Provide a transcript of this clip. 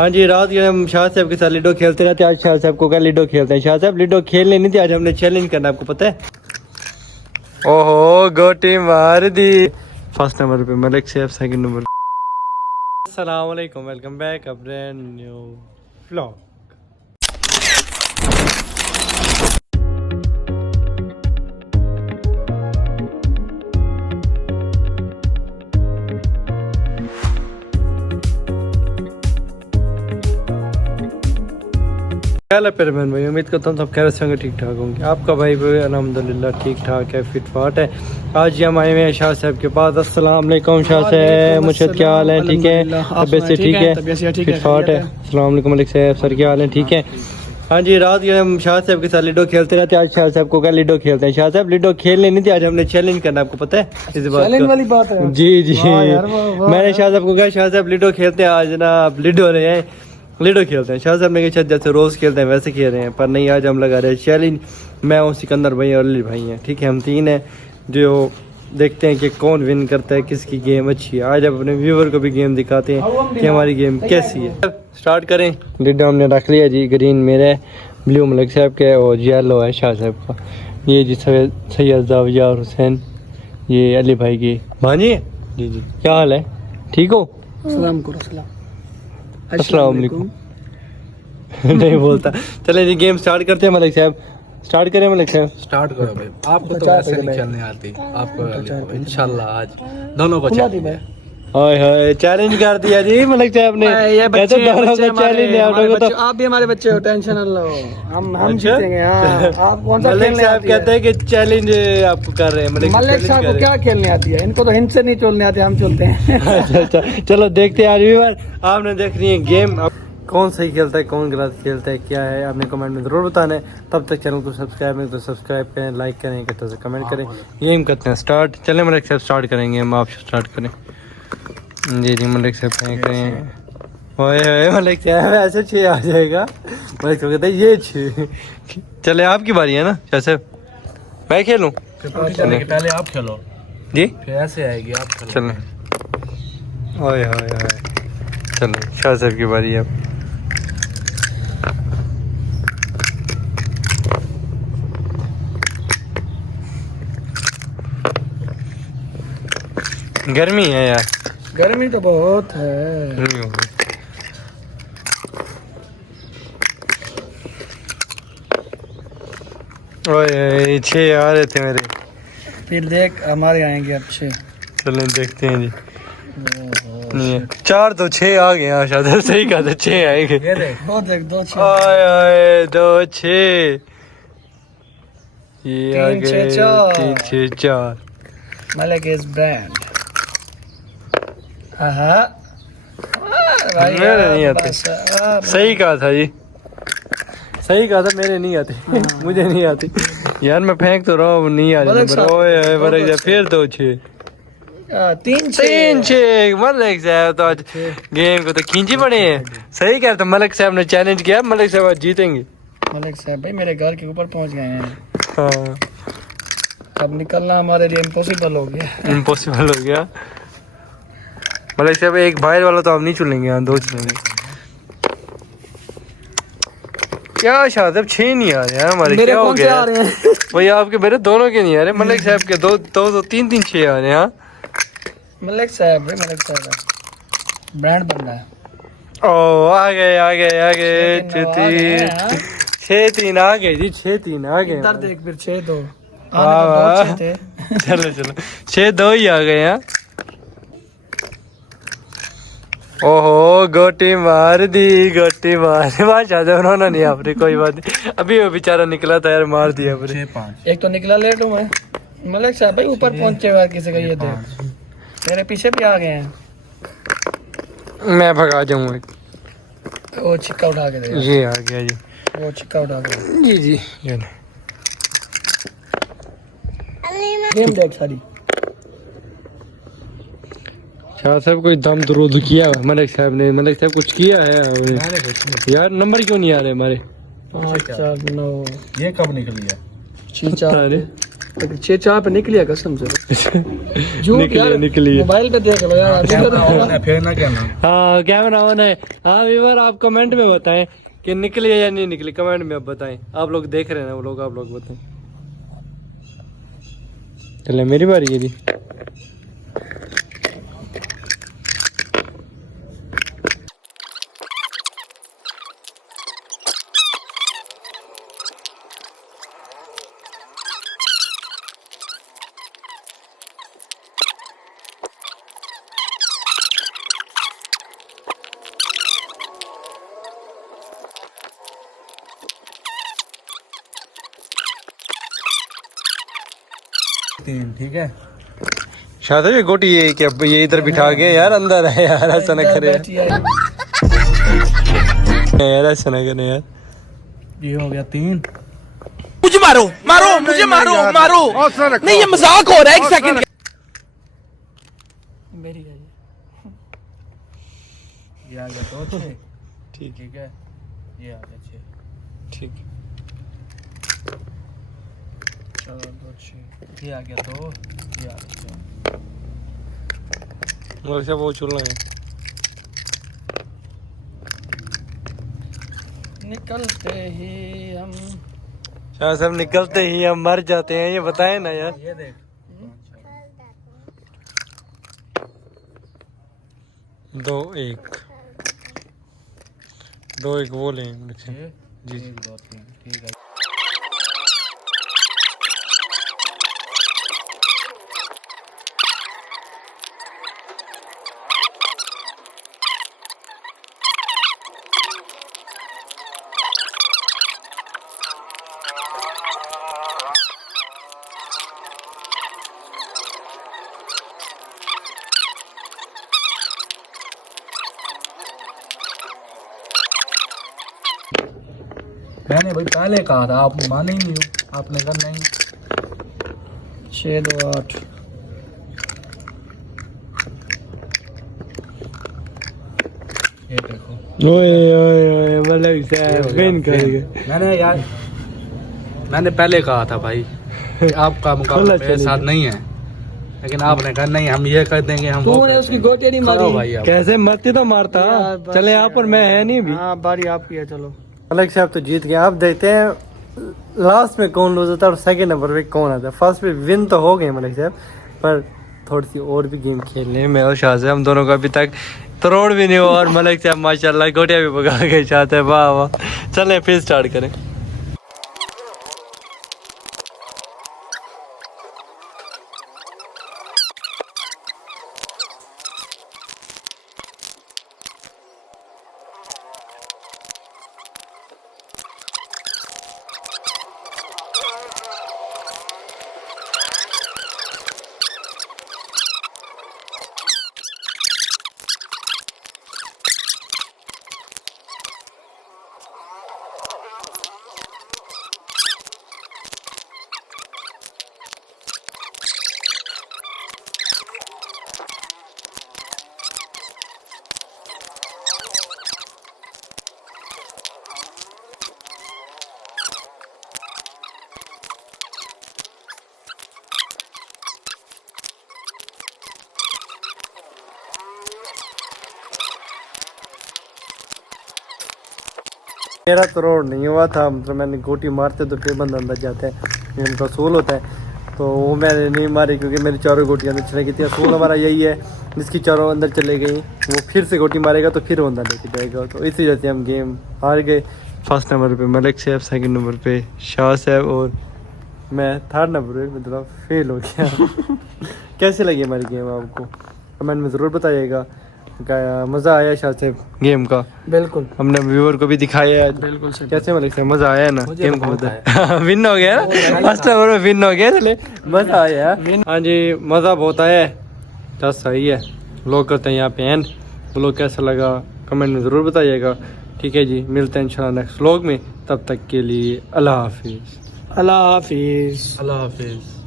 हाँ जी, रात के हम शाह साहब के साथ लूडो खेलते रहते हैं। आज शाह साहब को क्या लूडो खेलते हैं। शाह साहब लूडो खेलने नहीं थी, आज हमने चैलेंज करना, आपको पता है। ओहो गोटी मार दी। फर्स्ट नंबर पे मलिक साहब, सेकंड नंबर। अस्सलाम वालेकुम, welcome back a brand new vlog. फिर बहन भाई, उम्मीद करता हूँ सब खैर से होंगे, ठीक ठाक होंगे। आपका भाई भी अल्हम्दुलिल्लाह ठीक ठाक है, फिट फाट है। आज हम आए हुए हैं शाह साहब के पास। अस्सलाम वालेकुम शाह साहब, मुर्शद क्या हाल है? ठीक है, तबीयत से ठीक है, फिट फाट है। अस्सलाम वालेकुम मलिक साहब, सर क्या हाल है? ठीक है। हाँ जी, रात के हम शाह साहब के साथ लूडो खेलते रहते हैं। आज शाह साहब को क्या लूडो खेलते हैं। शाह साहब लूडो खेलने नहीं थी, आज हमने चैलेंज करना, आपको पता है इस बात वाली बात है। जी जी, मैंने शाह साहब को कहा शाह साहब लूडो खेलते हैं आज ना, आप लूडो रहे हैं, लूडो खेलते हैं। शाह साहब ने कहा जैसे रोज़ खेलते हैं वैसे खेल रहे हैं, पर नहीं, आज हम लगा रहे हैं चैलेंज। मैं हूँ, सिकंदर भाई और अली भाई हैं, ठीक है, हम तीन हैं जो देखते हैं कि कौन विन करता है, किसकी गेम अच्छी है। आज अपने व्यूवर को भी गेम दिखाते हैं कि हमारी गेम कैसी है। स्टार्ट करें। लूडो हमने रख लिया जी, ग्रीन मेरे, ब्लू मलिक साहब के और येलो है शाह साहब का। ये जी सैयद जावियार हुसैन, ये अली भाई की भांजी। जी जी, क्या हाल है? ठीक हो? अस्सलाम वालेकुम। नहीं बोलता। चले जी, गेम स्टार्ट करते हैं मलिक साहब। स्टार्ट करें मलिक साहब? स्टार्ट करो भाई, आपको तो वैसे नहीं खेलने आती, आपको इंशाल्लाह आज दोनों को चाहिए। हाय हाय, चैलेंज कर दिया जी मलिक साहब ने। कहते दोनों को चैलेंज है, आप लोगों को तो। आप भी हमारे बच्चे हो, टेंशन न लो, हम जीतेंगे। हां, आप कौन सा मलिक साहब कहते हैं कि चैलेंज आपको कर रहे हैं। मलिक साहब को क्या खेलने आती है? इनको तो हिंद से नहीं चलने आते, हम चलते हैं। अच्छा, चलो देखते हैं। आज भी आपने देखनी है गेम, कौन सही खेलता है, कौन गलत खेलता है, क्या है, आपने कमेंट में ज़रूर बताना है। तब तक चैनल को सब्सक्राइब नहीं तो सब्सक्राइब करें, लाइक करें, कहते हैं कमेंट करें। गेम करते हैं स्टार्ट। चलें मलिक साहब स्टार्ट करेंगे हम, आप स्टार्ट करें। जी जी, मलिक साहब करें। ओए मलिक साहब ऐसे 6 आ जाएगा। मलिक साहब कहते हैं ये 6। चले आपकी बारी है ना शाह साहब, मैं खेलूँ? पहले आप खेलो जी, फिर ऐसे आएगी, आप खेलो। चलें। ओए हाय हाय, चलें शाह साहब की बारी है अब। गर्मी है यार, गर्मी तो बहुत है। नहीं होगी। ओए 6 आ रहे थे मेरे। फिर देख हमारे आएंगे अच्छे। चलें देखते हैं जी। नहीं है, 4 तो 6 आ गए हैं शायद, सही कहा था 6 आएंगे। ये देख, वो देख, 2 6। आए आए 2 6, ये आ 3 6 गए 4। 3 6 4। Malik is brand. हाँ भाई, मेरे नहीं आते। सही कहा था जी, सही कहा था, मेरे नहीं आते। मुझे नहीं आती यार, मैं फेंक तो रहा हूँ, नहीं आ रही। ओए बरक जा, फिर 2 6 3 6। मलिक साहब तो आज गेम को तो खींची पड़े हैं। सही कह रहा था, मलिक साहब ने चैलेंज किया, मलिक साहब आज जीतेंगे। मलिक साहब भाई मेरे घर के ऊपर पहुंच गए हैं। हाँ, अब निकलना हमारे लिए इम्पॉसिबल हो गया। इम्पॉसिबल हो गया। मलिक साहब एक बाहर वाला तो हम नहीं चुनेंगे, यहाँ 2 चुनेंगे। क्या शायद अब 6 नहीं आ रहे हैं हमारे, क्या हो गया? आ रहे हैं वही आपके मेरे दोनों के नहीं आ रहे, मलिक साहब के 2 2 3 3 6 आ रहे हैं। हाँ मलिक साहब भाई, मलिक साहब ब्रांड बन रहा है। ओ आ गए आ गए आ गए 6 6 3 आ गए जी, 6 3 आ गए। इधर देख, फिर 6 2 वाह वाह, थे। चलो चलो 6 2 ही आ गए हैं। ओहो गोटी मार दी, गोटी मार बादशाह से उन्होंने नहीं आपने, कोई बात नहीं। अभी वो बेचारा निकला था यार, मार दिया आपने। 6 5। एक तो निकला लेट हूँ मैं। मलिक साहब भाई ऊपर पहुंचे हुए किसी का, ये देख मेरे पीछे भी आ गए हैं। मैं भगा जाऊंगा। वो छिक्का उठा के दे, ये आ गया जी, वो छिक्का उठा के दे। जी जी, ये गेम देख सारी। शाह साहब कोई दम दरूद किया है मलिक साहब ने, मलिक साहब कुछ किया है यार। नंबर क्यों नहीं आ रहे हमारे? 5 4 9। ये कब निकली है? 6 4। छह चार पे निकलिया कसम से झूठ यार, निकली मोबाइल पे देख लो यार। फिर ना कहना। हाँ कैमरा ऑन है। हाँ व्यूअर आप कमेंट में बताएं कि निकली है या नहीं निकली, कमेंट में आप बताएं। आप लोग देख रहे हैं ना वो लोग, आप लोग बताएं। चले मेरी बारी है जी। तीन ठीक है। शायद ये गोटी ये क्या ये इधर बिठा गए यार, अंदर है यार, ऐसा ना करे यार, ऐसा ना करे यार। ये हो गया 3। मुझे मारो मारो मुझे मारो मारो, नहीं ये मजाक हो रहा है, एक सेकंड। मेरी है ये आ गया 2 6। ठीक ठीक है, ये आ गया 6। ठीक। 4 2 6, ये आ गया 2, ये आ गया 4। वैसे वो चुन रहे हैं। निकलते ही हम, शायद सब निकलते ही हम मर जाते हैं, ये बताएं ना यार। ये देख 2 1 2 1 वो लें जी। 1 2 3 ठीक है। मैंने भाई पहले कहा था, आप माने ही नहीं हो, आपने कहा नहीं। 6 2 8। ये देखो ओए ओए ओए मलिक साहब विन करेंगे। मैंने यार, मैंने पहले कहा था भाई कि आपका मुकाबला मेरे साथ नहीं है, लेकिन आपने कहा नहीं हम ये कर देंगे, हम वो तूने कर उसकी देंगे। गोटियां नहीं करो मारी भाई आप। कैसे मरती तो मारता। चले यहाँ पर मैं है नहीं भी। हाँ बारी आपकी है, चलो। मलिक साहब तो जीत गए। आप देखते हैं लास्ट में कौन लूज होता है और सेकंड नंबर पे कौन आता है। फर्स्ट पे विन तो हो गए मलिक साहब, पर थोड़ी सी और भी गेम खेलने में और शाह से हम दोनों का अभी तक तरोड़ भी नहीं हुआ, और मलिक साहब माशाल्लाह गोटियां भी भगा के चाहते हैं। वाह वाह। चले फिर स्टार्ट करें। मेरा तरोड़ नहीं हुआ था, मतलब मैंने गोटी मारते तो फिर बंदा अंदर जाता है, ये उनका असूल होता है। तो वो मैंने नहीं मारी क्योंकि मेरी चारों गोटियां अंदर चले गई थी। असूल हमारा यही है, जिसकी चारों अंदर चले गई वो फिर से गोटी मारेगा तो फिर वो अंदर लेके जाएगा। तो इसी वजह से हम गेम हार गए। फर्स्ट नंबर पे मलिक साहब, सेकंड नंबर पे शाह साहब और मैं थर्ड नंबर पे मतलब फेल हो गया। कैसे लगी हमारी गेम आपको कमेंट में ज़रूर बताइएगा। मज़ा आया शाह साहब गेम का? बिल्कुल, हमने व्यूअर को भी दिखाया है। बिल्कुल सही। कैसे मलिक साहब मज़ा आया ना मुझे गेम तो को? बहुत विन हो गया, फर्स्ट नंबर में विन हो गया, चले मज़ा आया। हाँ जी मज़ा बहुत आया है। तो सही है, लोग करते हैं यहाँ पे एंड। वो लोग कैसा लगा कमेंट में ज़रूर बताइएगा। ठीक है जी, मिलते हैं इंशाल्लाह नेक्स्ट व्लॉग में। तब तक के लिए अल्लाह हाफिज़। अल्लाह हाफिज़। अल्लाह हाफिज़।